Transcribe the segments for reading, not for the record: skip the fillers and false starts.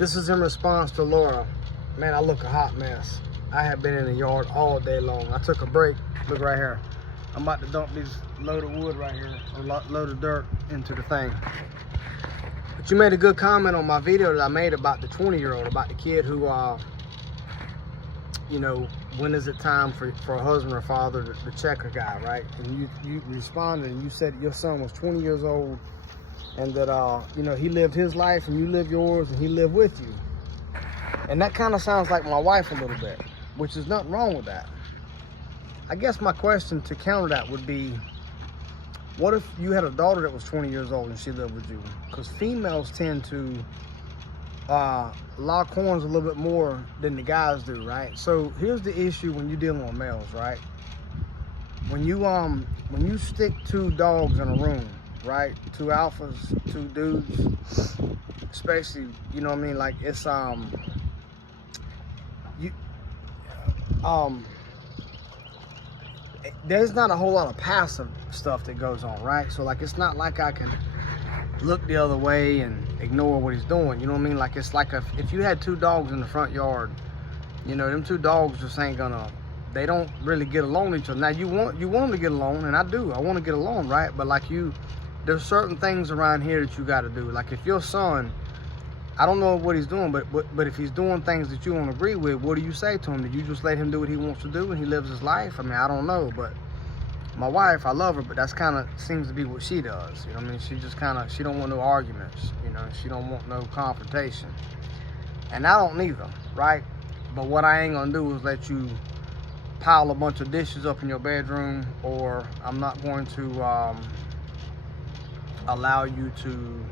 This is in response to Laura. Man, I look a hot mess. I have been in the yard all day long. I took a break. Look right here. I'm about to dump this load of wood right here, or load of dirt into the thing. But you made a good comment on my video that I made about the 20-year-old, about the kid who, you know, when is it time for a husband or father to check a guy, right? And you responded and you said your son was 20 years old and that, you know, he lived his life and you lived yours and he lived with you. And that kind of sounds like my wife a little bit, which is nothing wrong with that. I guess my question to counter that would be, what if you had a daughter that was 20 years old and she lived with you? Because females tend to lock horns a little bit more than the guys do, right? So here's the issue when you're dealing with males, right? When you stick two dogs in a room, right? Two alphas, two dudes, especially, you know what I mean? Like it's there's not a whole lot of passive stuff that goes on, right? So like it's not like I can look the other way and ignore what he's doing, you know what I mean? Like it's like if you had two dogs in the front yard, you know, them two dogs just ain't gonna, they don't really get along with each other. Now you want them to get along, and I want to get along, right? But like there's certain things around here that you got to do. Like if your son, I don't know what he's doing, but if he's doing things that you don't agree with, what do you say to him? Do you just let him do what he wants to do and he lives his life? I mean, I don't know, but my wife, I love her, but that's kind of seems to be what she does. You know what I mean? She just kind of, she don't want no arguments, you know, she don't want no confrontation. And I don't neither, right? But what I ain't gonna do is let you pile a bunch of dishes up in your bedroom, or I'm not going to allow you to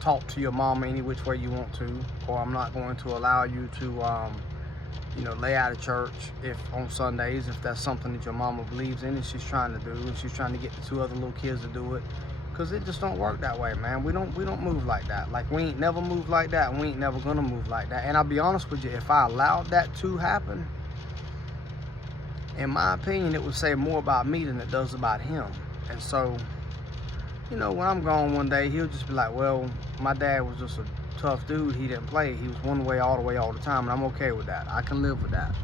talk to your mama any which way you want to, or I'm not going to allow you to you know, lay out of church if on Sundays, if that's something that your mama believes in and she's trying to do, and she's trying to get the two other little kids to do it, because it just don't work that way, man. We don't move like that. Like we ain't never moved like that, and we ain't never gonna move like that. And I'll be honest with you, if I allowed that to happen, in my opinion, it would say more about me than it does about him. And so, you know, when I'm gone one day, he'll just be like, well, my dad was just a tough dude, he didn't play, he was one way all the time, and I'm okay with that. I can live with that.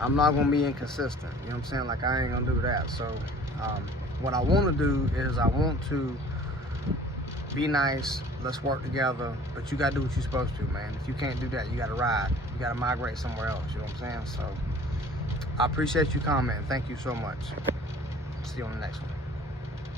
I'm not gonna be inconsistent, you know what I'm saying? Like I ain't gonna do that. So what I want to do is I want to be nice, let's work together, but you gotta do what you're supposed to, man. If you can't do that, you gotta ride, you gotta migrate somewhere else, you know what I'm saying? So I appreciate you commenting. Thank you so much. See you on the next one.